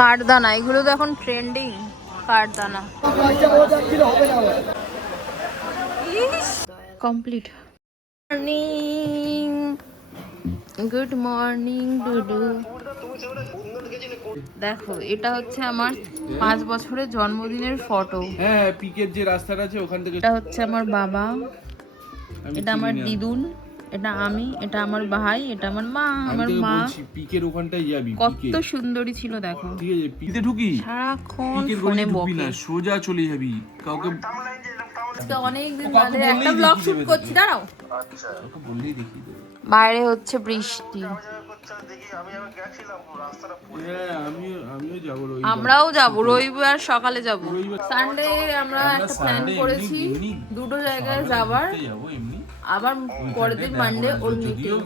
কাঠদানা, এগুলো তো এখন ট্রেন্ডিং। কাঠদানা complete. Morning, good morning Dudu. দেখো এটা হচ্ছে আমার 5 বছরের জন্মদিনের ফটো। হ্যাঁ, পিকের যে রাস্তাটা আছে ওখান থেকে। এটা হচ্ছে আমার বাবা, এটা আমার দিদুন, এটা আমি, এটা আমার ভাই, এটা আমার মা, আমার মা। পিকের ওখানটায় যাবি। কত সুন্দরী ছিল দেখো। ঠিক আছে, পিকে ঢুকি, সারাক্ষণ পিকের ফোনে গলিতে ঢুকবি বকে। না, সোজা চলে যাবি। কাউকে আজকে অনেকদিন বাদে একটা ব্লগ শুট করছি, দাঁড়াও। কাউকে বললেই দেখিয়ে দেবে। বাইরে হচ্ছে বৃষ্টি। হ্যাঁ, আমিও যাবো। আমরাও যাবো রবিবার সকালে যাব। সানডে আমরা একটা প্ল্যান করেছি দুটো জায়গায় যাবার। আবার পরের দিন মানডে ওর মিটিং,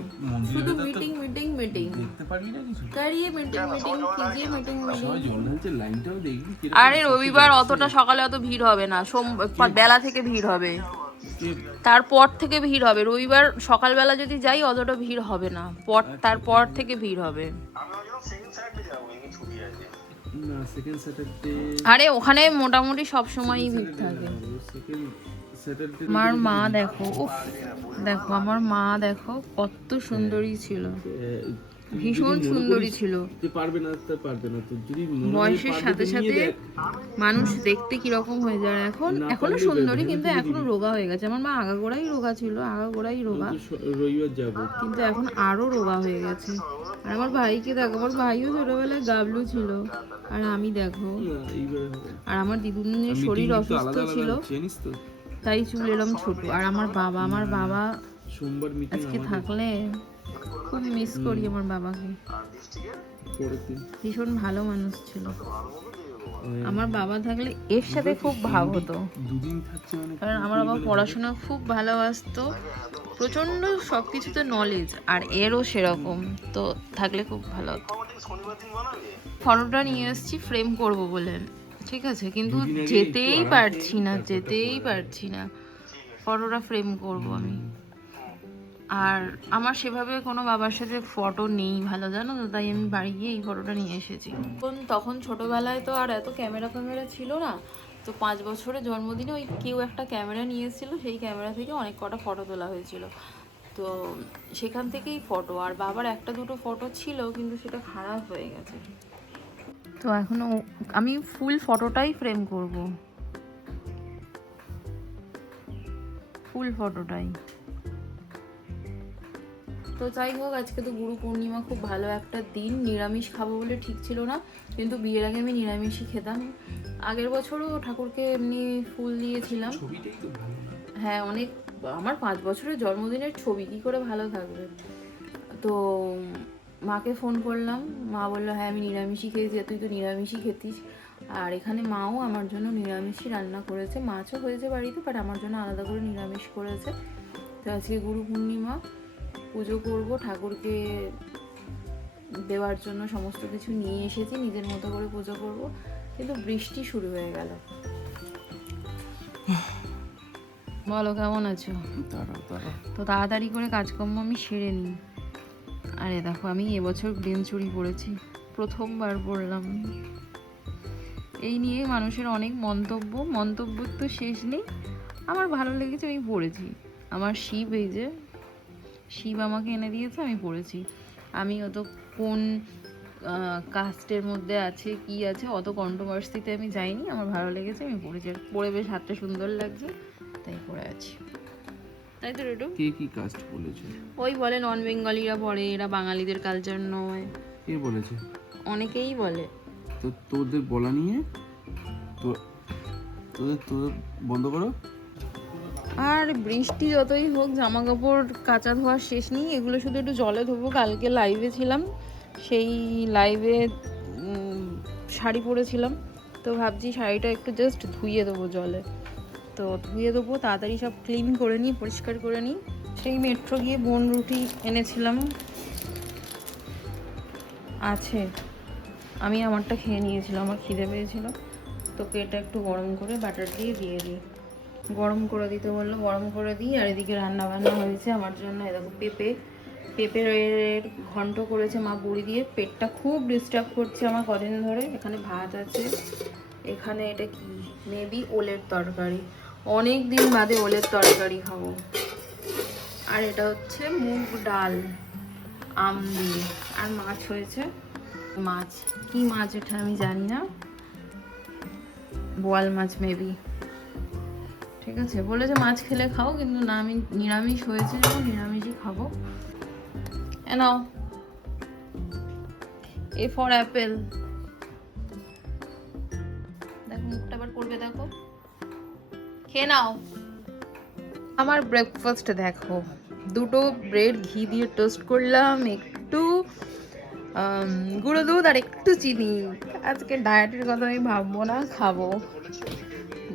শুধু মিটিং মিটিং মিটিং। দেখতে পারবি না কিছু। কারিয়ে মিটিং মিটিং, কিজিয়ে মিটিং মিটিং। সবাই জল ঢালছে, লাইনটাও দেখবি। আরে রবিবার অতটা সকালে অত ভিড় হবে না, বেলা থেকে ভিড় হবে, তারপর থেকে ভিড় হবে। রবিবার সকালবেলা যদি যাই অতটা ভিড় হবে না, তারপর থেকে ভিড় হবে। আরে ওখানে মোটামুটি সব সময়ই ভিড় থাকে। আমার মা দেখো, উফ দেখো আমার মা দেখো কত সুন্দরী ছিল, ভীষণ সুন্দরী ছিল। বয়সের সাথে সাথে মানুষ দেখতে কিরকম হয়ে যায়। এখনো সুন্দরী, কিন্তু এখনো রোগা হয়ে গেছে। আমার মা আগাগোড়াই রোগা ছিল, আগাগোড়াই রোগা, কিন্তু এখন আরো রোগা হয়ে গেছে। আর আমার ভাইকে দেখো, আমার ভাইও ছোটবেলায় গাবলু ছিল, আর আমি দেখো। আর আমার দিদুনের শরীর অসুস্থ ছিল, তাই চুল এরম ছোট। আর আমার বাবা আজকে থাকলে খুব মিস করি আমার বাবাকে। ভীষণ ভালো মানুষ ছিল। আমার বাবা থাকলে এর সাথে খুব ভাব হতো, কারণ আমার বাবা পড়াশোনা খুব ভালোবাসতো, প্রচন্ড সবকিছুতে নলেজ, আর এরও সেরকম। তো থাকলে খুব ভালো হতো। ফটোটা নিয়ে এসেছি ফ্রেম করব বলে, ঠিক আছে, কিন্তু যেতেই পারছি না। ফটোটা ফ্রেম করব আমি। আর আমার সেভাবে কোনো বাবার সাথে ফটো নেই ভালো, জানো তো, তাই আমি বাড়ি গিয়ে এই ফটোটা নিয়ে এসেছি। তখন ছোটবেলায় তো আর এত ক্যামেরা ছিল না, তো 5 বছরের জন্মদিনে ওই কেউ একটা ক্যামেরা নিয়ে এসেছিলো, সেই ক্যামেরা থেকে অনেক কটা ফটো তোলা হয়েছিল, তো সেখান থেকেই ফটো। আর বাবার একটা দুটো ফটো ছিল, কিন্তু সেটা খারাপ হয়ে গেছে। তো এখনো আমি ফুল ফটোটাই ফ্রেম করব, ফুল ফটোটাই। তো যাই হোক, আজকে তো গুরু পূর্ণিমা, খুব ভালো একটা দিন। নিরামিষ খাবো বলে ঠিক ছিল না, কিন্তু বিয়ের আগে আমি নিরামিষই খেতাম। আগের বছরও ঠাকুরকে এমনি ফুল দিয়েছিলাম। হ্যাঁ, অনেক। আমার 5 বছরের জন্মদিনের ছবি কি করে ভালো থাকবে। তো মাকে ফোন করলাম, মা বললো হ্যাঁ আমি নিরামিষই খেয়েছি, তুই তো নিরামিষই খেতিস। আর এখানে মাও আমার জন্য নিরামিষই রান্না করেছে, মাছও হয়েছে বাড়িতে, বাট আমার জন্য আলাদা করে নিরামিষ করেছে। তো আজকে গুরু পূর্ণিমা, পুজো করব, ঠাকুরকে দেওয়ার জন্য সমস্ত কিছু নিয়ে এসেছি, নিজের মতো করে পুজো করব, কিন্তু বৃষ্টি শুরু হয়ে গেল। বলো কেমন আছো? তো তাড়াতাড়ি করে কাজকর্ম আমি সেরে নিই। আরে দেখো, আমি এবছর গ্রিন চুড়ি পরেছি, প্রথমবার পরলাম। এই নিয়ে মানুষের অনেক মন্তব্য তো শেষ নেই। আমার ভালো লেগেছে, আমি পরেছি। আমার শিব, এই যে শিব আমাকে এনে দিয়েছে, আমি পড়েছি। আমি অত কোন কাস্টের মধ্যে আছে কি আছে অত কন্ট্রোভার্সিতে আমি যাইনি, আমার ভালো লেগেছে, আমি পড়েছি। আর পরে বেশ হাতটা সুন্দর লাগছে, তাই পরে আছি। তাই তো রেটু? কে কি কাস্ট বলেছে? ওই বলে নন বেঙ্গলিরা পড়ে, এরা বাঙালিদের কালচার নয়। কে বলেছে? অনেকেই বলে। তো তোদের বলা নিয়ে তোদের বন্ধ করো। আর বৃষ্টি যতই হোক, জামা কাপড় কাচা ধোয়ার শেষ নেই, এগুলো শুধু একটু জলে ধোবো। কালকে লাইভে ছিলাম, সেই লাইভে শাড়ি পরেছিলাম, তো ভাবছি শাড়িটা একটু জাস্ট ধুইয়ে দেবো জলে। তো ধুয়ে দেবো, তাড়াতাড়ি সব ক্লিন করে নিই, পরিষ্কার করে নিই। সেই মেট্রো গিয়ে বোন রুটি এনেছিলাম, আছে, আমি আমারটা খেয়ে নিয়েছিলাম, আমার খিদে পেয়েছিল। তোকে এটা একটু গরম করে বাটার দিয়ে দিই। গরম করে দিতে বললো, গরম করে দিই। আর এদিকে রান্না বান্না হয়েছে আমার জন্য, এরকম পেঁপে পেঁপের ঘন্ট করেছে মা বড়ি দিয়ে। পেটটা খুব ডিস্টার্ব করছে আমার কদিন ধরে। এখানে ভাত আছে, এখানে এটা কি মেবি ওলের তরকারি, অনেক দিন বাদে ওলের তরকারি খাবো। আর এটা হচ্ছে মুগ ডাল আম দিয়ে। আর মাছ হয়েছে, মাছ কি মাছ এটা আমি জানি না, বোয়াল মাছ মেবি। ঠিক আছে, বলেছে মাছ খেলে খাও, কিন্তু না, আমি নিরামিষ হয়েছে যখন নিরামিষই খাবো। নাও, এ ফর অ্যাপেল। দেখো মুখটা আবার করবে, দেখো, খেয়ে নাও। আমার ব্রেকফাস্ট দেখো, দুটো ব্রেড ঘি দিয়ে টোস্ট করলাম, একটু গুঁড়ো দুধ আর একটু চিনি। আজকে ডায়েটের কথা আমি ভাববো না, খাবো।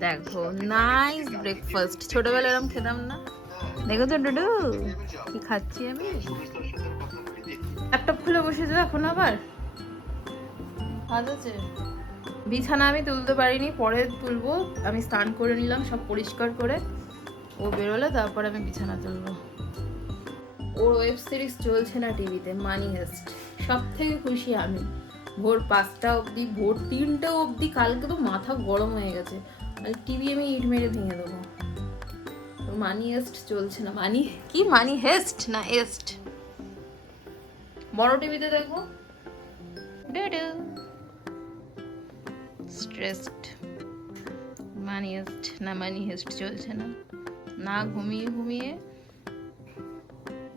দেখো নাইস ব্রেকফাস্ট, ছোটবেলায় এরকম খেতাম না। দেখো তো ডুডু কি খাচ্ছি আমি। ল্যাপটপ খুলে বসে যাও এখন আবার। কাজ আছে। বিছানা আমি তুলতে পারিনি, পরে তুলবো। আমি স্নান করে নিলাম সব পরিষ্কার করে, ও বেরোলে তারপর আমি বিছানা তুলবো। ওর ওয়েব সিরিজ চলছে না টিভিতে, মানি হেস্ট। সব থেকে খুশি আমি। ভোর 5টা অবধি, ভোর 3টে অবধি। কালকে তো মাথা গরম হয়ে গেছে, টিভি আমি ইট মেরে ভেঙে দেবো। মানি হেস্ট চলছে না। মানি হেস্ট না এস্ট। বড় টিভিতে দেখো। স্ট্রেসড। মানি হেস্ট চলছে না, না ঘুমিয়ে ঘুমিয়ে।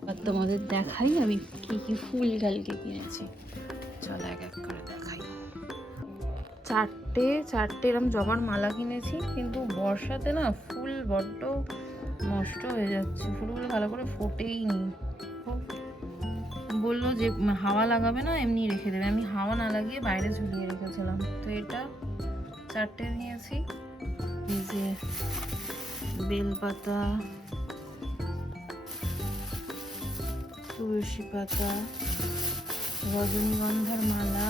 আর তোমাদের দেখাই আমি কি কি ফুল কালকে কিনেছি। চলো এক এক করে দেখাই। চারটে এরকম জবার মালা কিনেছি, কিন্তু বর্ষাতে না ফুল বড্ড নষ্ট হয়ে যাচ্ছে, ফুলগুলো ভালো করে ফোটেই নি। বললো যে হাওয়া লাগাবে না, এমনি রেখে দেবে। আমি হাওয়া না লাগিয়ে বাইরে ঝুলিয়ে রেখেছিলাম। তো এটা 4টে নিয়েছি। এই যে বেলপাতা, তুলসী পাতা, রজনীগন্ধার মালা,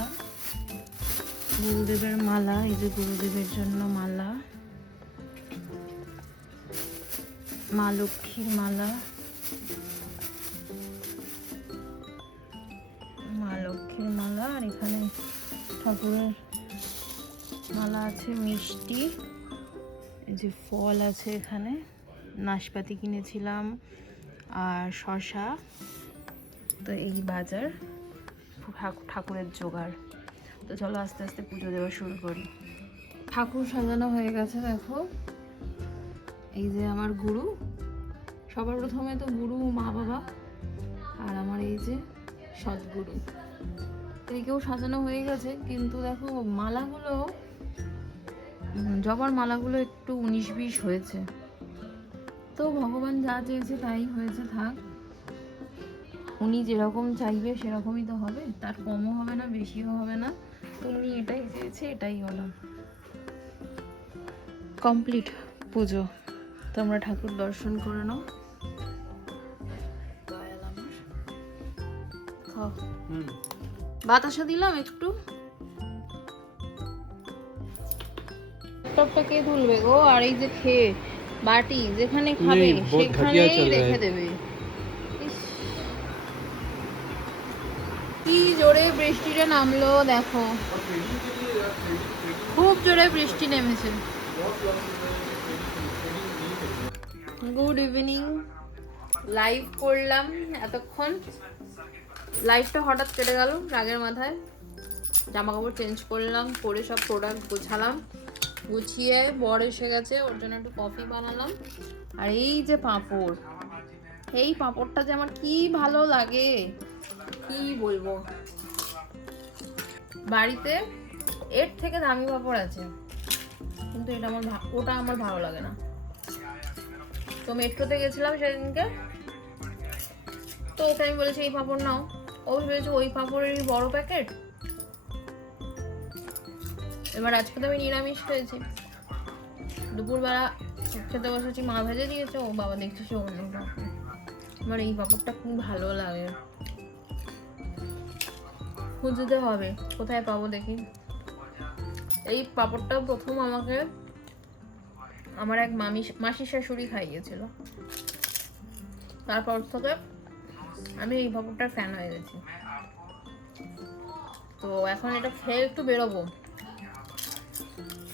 গুরুদেবের মালা। এই যে গুরুদেবের জন্য মালা, মা লক্ষ্মীর মালা, আর এখানে ঠাকুরের মালা আছে, মিষ্টি, এই যে ফল আছে এখানে, নাশপাতি কিনেছিলাম আর শসা। তো এই বাজার ঠাকুরের জোগাড়। তো চলো আস্তে আস্তে পুজো দেওয়া শুরু করি। ঠাকুর সাজানো হয়ে গেছে দেখো। এই যে আমার গুরু, সবার প্রথমে তো গুরু মা বাবা, আর আমার এই যে সদ্গুরু। এদিকেও সাজানো হয়ে গেছে, কিন্তু দেখো মালাগুলো, জবার মালাগুলো একটু 19-20 হয়েছে। তো ভগবান যা চেয়েছে তাই হয়েছে, থাক। উনি যেরকম চাইবে সেরকমই তো হবে, তার কমও হবে না বেশিও হবে না। তো উনি এটাই চেয়েছে, এটাই হলো। কমপ্লিট পুজো। তোমরা ঠাকুর দর্শন করে নাও। বাতাসা দিলাম একটু। টপটা কে তুলবে গো? আর এই যে খেয়ে বাটি যেখানে খাবে সেখানেই রেখে দেবে। কি জোরে বৃষ্টিটা নামলো দেখো, খুব জোরে বৃষ্টি নেমেছে। Good evening. লাইভ করলাম এতক্ষণ, লাইভটা হঠাৎ কেটে গেল রাগের মাথায়। জামা কাপড় চেঞ্জ করলাম, করে সব প্রোডাক্ট গোছালাম, গুছিয়ে বর এসে গেছে, ওর জন্য একটু কফি বানালাম। আর এই যে পাঁপড়, এই পাঁপড়টা যে আমার কি ভালো লাগে, কি বলবো। বাড়িতে এর থেকে দামি পাঁপড় আছে, কিন্তু এটা ওটা আমার ভালো লাগে না। তো মেট্রোতে গেছিলাম সেদিনকে, তো ওকে আমি বলেছি এই পাঁপড় নাও। ও ভেবেছে ওই পাঁপড়েরই বড় প্যাকেট। এবার আজকে তো আমি নিরামিষ খেয়েছি, দুপুরবেলা খেতে বসেছি, মা ভেজে দিয়েছে, ও বাবা দেখছি সে অন্য পাঁপড়। আমার এই পাঁপড়টা খুব ভালো লাগে, খুঁজতে হবে কোথায় পাবো দেখি। এই পাঁপড়টা প্রথম আমাকে আমার এক মাসির শাশুড়ি খাইয়েছিল, তারপর থেকে আমি এই পাঁপড়টার ফ্যান হয়ে গেছি। তো এখন এটা খেয়ে একটু বেরোবো,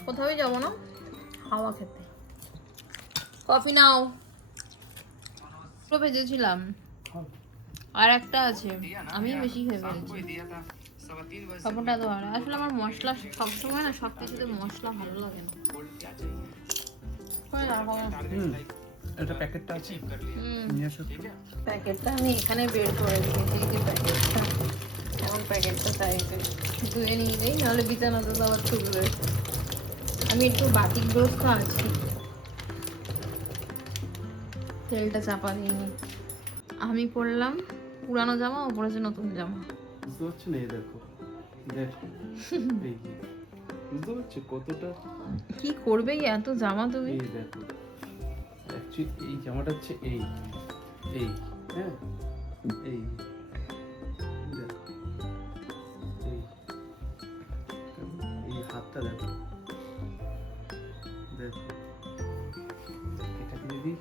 কোথাও যাবো না, হাওয়া খেতে। কফি নাও, ভেজেছিলাম আর একটা আছে, আমি বেশি খেয়ে ফেলেছি। পাঁপড়টা তো ভালো, আসলে আমার মশলা সবসময় না, সব কিছুতে মশলা ভালো লাগে না। এটা প্যাকেটটা আছে, নিয়ে আসো একটু। প্যাকেটটা আমি এখানে বের করে দিয়েছি, এই যে প্যাকেটটা, এমন প্যাকেটটা টাইপের ধুয়ে নিয়ে যাই, নাহলে বিছানাতে তো আবার ছুটবে। আমি একটু বাতিগ্রস্ত আছি, তেলটা চাপা দিইনি। আমি পরলাম পুরানো জামা, ও পরেছে নতুন জামা। বুঝতে পারছো না? এই দেখো, দেখো এই যে, বুঝতে পারছো কতটা কি করবে এত জামা তুমি? এই দেখো, অ্যাকচুয়ালি এই জামাটা হচ্ছে এই এই হ্যাঁ, এই দেখো, এই এই হাতটা দেখো, দেখো এটা দিদি,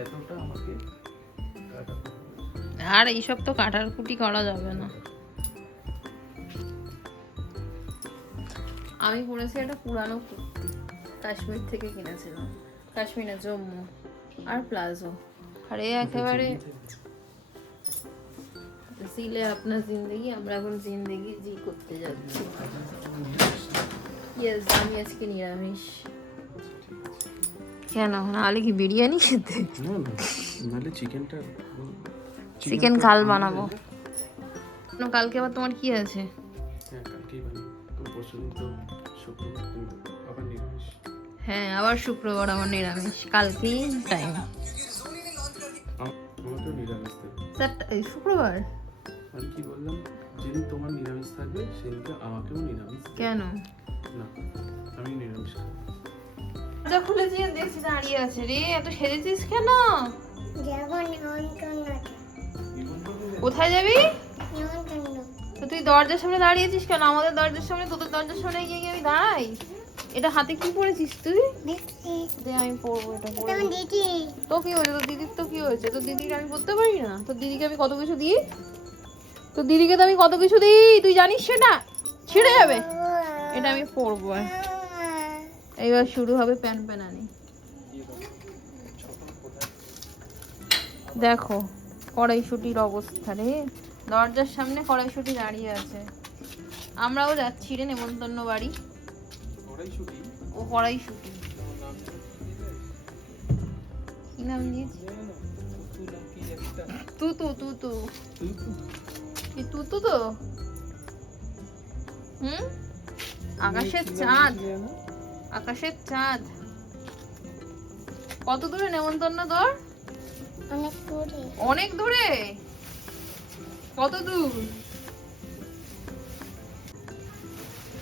এতটা আমাকে কাটাতে হবে। আর এইসব তো কাটার কুটি করা যাবে না। আমি পরেছি একটা পুরানো কুর্তি, কাশ্মীর থেকে কিনেছিলাম, কাশ্মীরে জম্মু, আর প্লাজো। আর এই একেবারে জিলে আপনার জিন্দগি, আমরা এখন জিন্দগি জি করতে যাচ্ছি। ইয়েস, আমি আজকে নিরামিষ। কেন, নাহলে কি বিরিয়ানি খেতে? না না, নাহলে চিকেনটা, চিকেন কাল বানাবো। কালকে আবার তোমার কি আছে? হ্যাঁ কালকেই বানাবো, তো পরশুদিন তো শুক্রবার, কিন্তু আবার নিরামিষ। হ্যাঁ, আবার শুক্রবার আমার নিরামিষ, কালকেই টাইম। আমাকেও নিরামিষ থাকবে। স্যার শুক্রবার আমি কি বললাম, যেদিন তোমার নিরামিষ থাকবে সেদিনকে আমাকেও নিরামিষ দেবে। কেন? না, আমি নিরামিষ খাবো। দরজা খুলেছি আর দেখছি দাঁড়িয়ে আছে রে, এত সেজেছিস কেন? কোথায় যাবি? তো তুই দরজার সামনে দাঁড়িয়েছিস কেন? আমাদের দরজার সামনে, তোদের দরজার সামনে গিয়ে আমি দাঁড়াই? এটা হাতে কি পরেছিস তুই? দে আমি পরবো, এটা পরবো। তো কি হয়েছে? তোর দিদির তো কি হয়েছে? তোর দিদিকে আমি পরতে পারি না? তোর দিদিকে আমি কত কিছু দিই, তোর দিদিকে তো আমি কত কিছু দিই, তুই জানিস সেটা? ছিঁড়ে যাবে, এটা আমি পরবো। এইবার শুরু হবে প্যান প্যানানি। দেখো কড়াইশুটির অবস্থা রে, দরজার সামনে কড়াইশুটি দাঁড়িয়ে আছে। আমরাও যাচ্ছি রে নেমন্তন্ন বাড়ি। ও কড়াইশুটি কি নাম দিয়েছি? তুতু, তুতু কি তুতু তো? আকাশের চাঁদ, আকাশের চাঁদ। কত দূরে নেমন্তন্ন তোর? অনেক দূরে। কত দূর?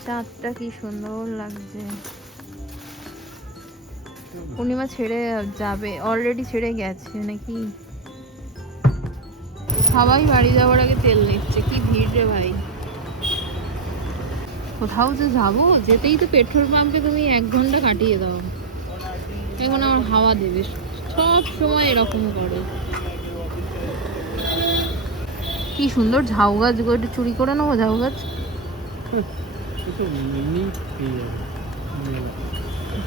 চাঁদটা কি সুন্দর লাগছে। পূর্ণিমা ছেড়ে যাবে, অলরেডি ছেড়ে গেছে নাকি? সবাই বাড়ি যাওয়ার আগে তেল নিচ্ছে, কি ভিড় রে ভাই। কোথাও যে যাবো, যেতেই তো পেট্রোল পাম্পে তুমি 1 ঘন্টা কাটিয়ে দাও, এখন আমার হাওয়া দেবে, সব সময় এরকম করে। কি সুন্দর ঝাউ গাছ গো, একটু চুরি করে নেবো ঝাউ গাছ।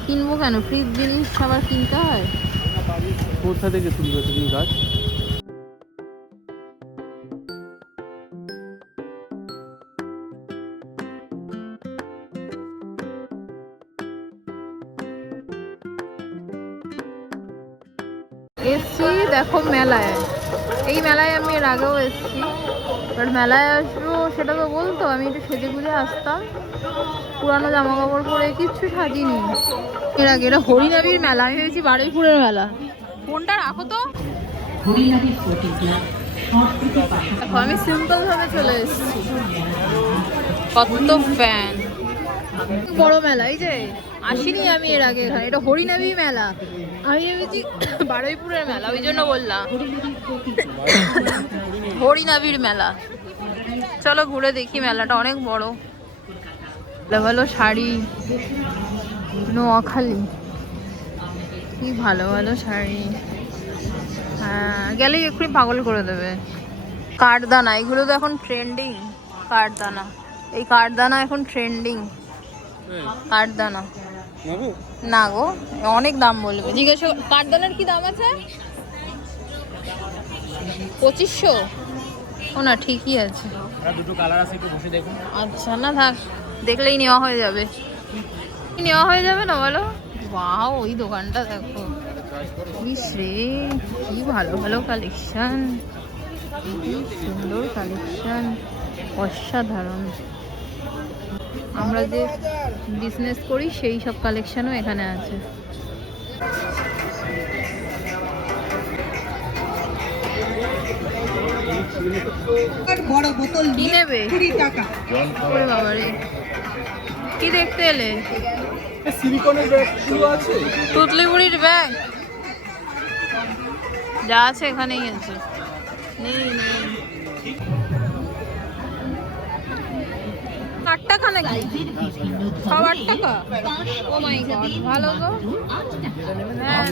কিনবো কেন, ফ্রিজ জিনিস আবার কিনতে হয়? কোথা থেকে তুলবে তুমি গাছ? এসছি দেখো মেলায়, এই মেলায় আমি এর আগেও এসছি, বাট মেলায় আসবো সেটা তো বলতো, আমি একটু সেজে গুজে আসতাম, পুরানো জামা কাপড় পরে কিচ্ছু সাজিনি এর আগে। এটা হরিনাবির মেলা, আমি ভেবেছি বারুইপুরের মেলা। ফোনটা রাখো তো। দেখো আমি সিম্পল ভাবে চলে এসেছি, কত ফ্যান, বড় মেলা। এই যে আসিনি আমি এর আগে এখানে, এটা হরিনাবি মেলা, আমি ভেবেছি বারুইপুরের মেলা, ওই জন্য বললাম হরিনাবির মেলা। চলো ঘুরে দেখি, মেলাটা অনেক বড়। ভালো ভালো শাড়ি, নোয়াখালী, কি ভালো ভালো শাড়ি। হ্যাঁ, গেলেই এক্ষুনি পাগল করে দেবে। কাঠদানা, এগুলো তো এখন ট্রেন্ডিং। কাঠদানা, এই কাঠদানা এখন ট্রেন্ডিং। কাঠদানা না গো, অনেক দাম বলবে। জিজ্ঞেস, কাঠদানার কি দাম আছে? 2500। ও না, ঠিকই আছে। দুটো কালার আছে, একটু বসে দেখুন। আচ্ছা, না থাক, দেখলেই নেওয়া হয়ে যাবে। নেওয়া হয়ে যাবে না বলো? ওয়াও, ওই দোকানটা দেখো, ইস রে, কি ভালো ভালো কালেকশন, কি সুন্দর কালেকশন, অসাধারণ। আমরা যে বিজনেস করি সেই সব কালেকশনও এখানে আছে। বড় বোতল কি নেবে? 20 টাকা। ওরে বাবারে, কি দেখতে এলে? সিলিকনের ব্যাগ আছে, তুতলি বুড়ির ব্যাগ যা আছে এখানেই আছে। নেই নেই, 8 টাকা নাকি? সব 8 টাকা? ও মাই গড, ভালো তো। হ্যাঁ,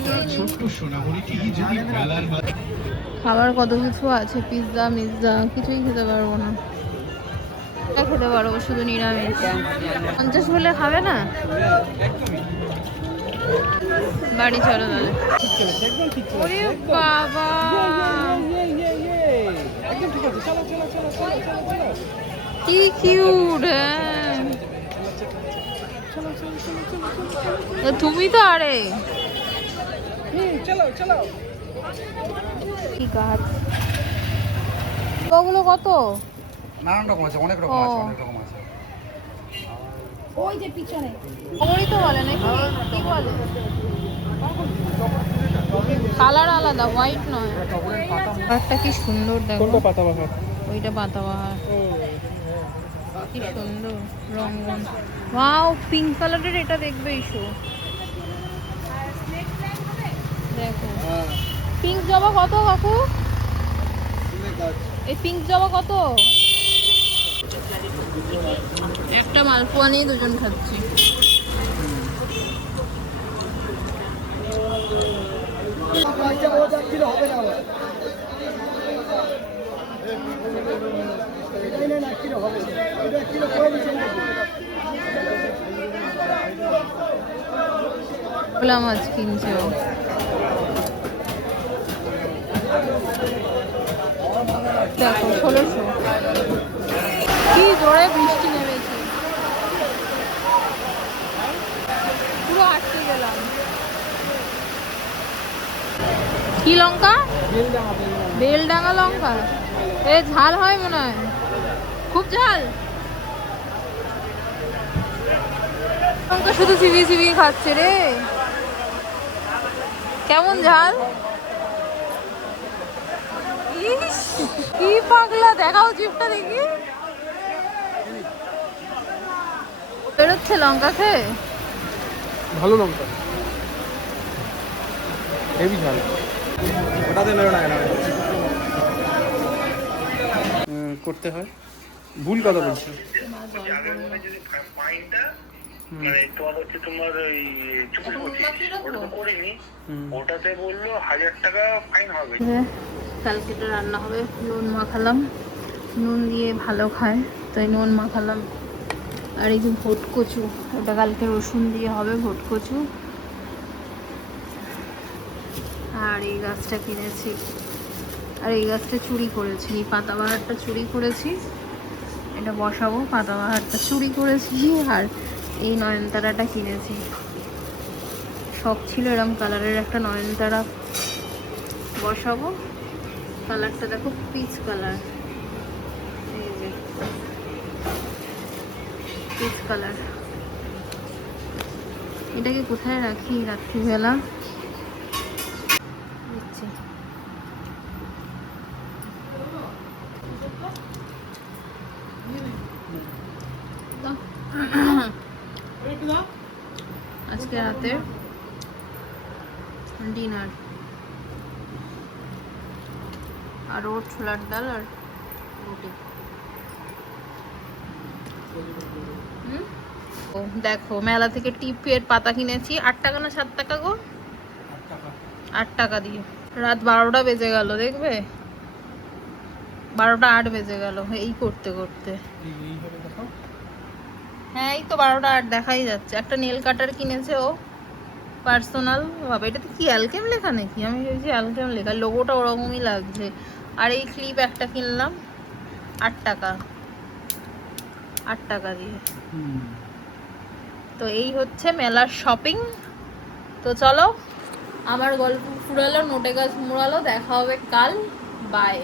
খাবার কত কিছু আছে, পিৎজা মিৎজা, কিছুই খেতে পারবো না। খেতে পারবো শুধু নিরামিষ। 50 বলে খাবে না? বাড়ি চলো তাহলে। ওরে বাবা, কি কিউট। তুমি তো আরে কি গাছ, ওগুলো কত? নানান রকম আছে, অনেক রকম আছে, অনেক রকম আছে। ওই যে পিছনে ওই তো বলে নাকি, কি বলে? কালার আলাদা, হোয়াইট নয়। একটা কি সুন্দর দেখো, কোনটা পাতাবাহার? ওইটা পাতাবাহার, কি সুন্দর রঙন। ওয়াও, পিঙ্ক কালারের এটা দেখবে ইস্যু। দেখো, পিঙ্ক জবা কত কাকু? এই পিঙ্ক জবা কত? একটা মালপোয়া নিয়ে দুজন খাচ্ছি। ভোলা মাছ কিনছে ও। দেখো 1600। কি জোরে বৃষ্টি নেমেছে, পুরো আটকে গেলাম। কি লঙ্কা? বেলডাঙা লঙ্কা। এ ঝাল হয় মনে হয়, খুব ঝাল। লঙ্কা শুধু চিবিয়ে চিবিয়ে খাচ্ছে রে, কেমন ঝাল। ইস, কি পাগলা, দেখাও জিভটা দেখি। বেরোচ্ছে লঙ্কা খেয়ে। ভালো লঙ্কা, হেভি ঝাল। ওটাতে মেরো না কেন করতে হয়? ভুল কথা বলছো। মানে তোমার হচ্ছে তোমার ওই ওটা তো করিনি, ওটাতে বললো 1000 টাকা ফাইন হবে। কালকেটা রান্না হবে, নুন মাখালাম, নুন দিয়ে ভালো খায় তাই নুন মাখালাম। আর এই যে ভোট কচু, ওটা কালকে রসুন দিয়ে হবে ভোট কচু। আর এই গাছটা কিনেছি, আর এই গাছটা চুরি করেছি, এই পাতাবাহারটা চুরি করেছি, এটা বসাবো। পাতাবাহারটা চুরি করেছি, আর এই নয়নতারাটা কিনেছি। শখ ছিল এরম কালারের একটা নয়নতারা বসাবো। কালারটা দেখো, পিচ কালার, এই যে পিচ কালার। এটাকে কোথায় রাখি রাত্রিবেলা? দিচ্ছি। আজকে রাতে ডিনার, আর ওর ছোলার ডাল আর রুটি। ও দেখো, মেলা থেকে টিপের পাতা কিনেছি, 8 টাকা না 7 টাকা গো? 8 টাকা দিয়ে রাত 12টা বেজে গেল, দেখবে 12টা 8 বেজে গেল এই করতে করতে। এইভাবে দেখাও। হ্যাঁ এই তো 12টা 8 দেখাই যাচ্ছে। একটা নেল কাটার কিনেছে ও পার্সোনাল। বাবা এটাতে কি অ্যালকেম লেখা নাকি? আমি ভেবেছি অ্যালকেম লেখা, লোগোটা ওরকমই লাগছে। আর এই ক্লিপ একটা কিনলাম 8 টাকা, 8 টাকা দিয়ে। তো এই হচ্ছে মেলার শপিং। তো চলো, আমার গল্প ফুরালো, নোটে গাছ মুড়ালো, দেখা হবে কাল, বাই।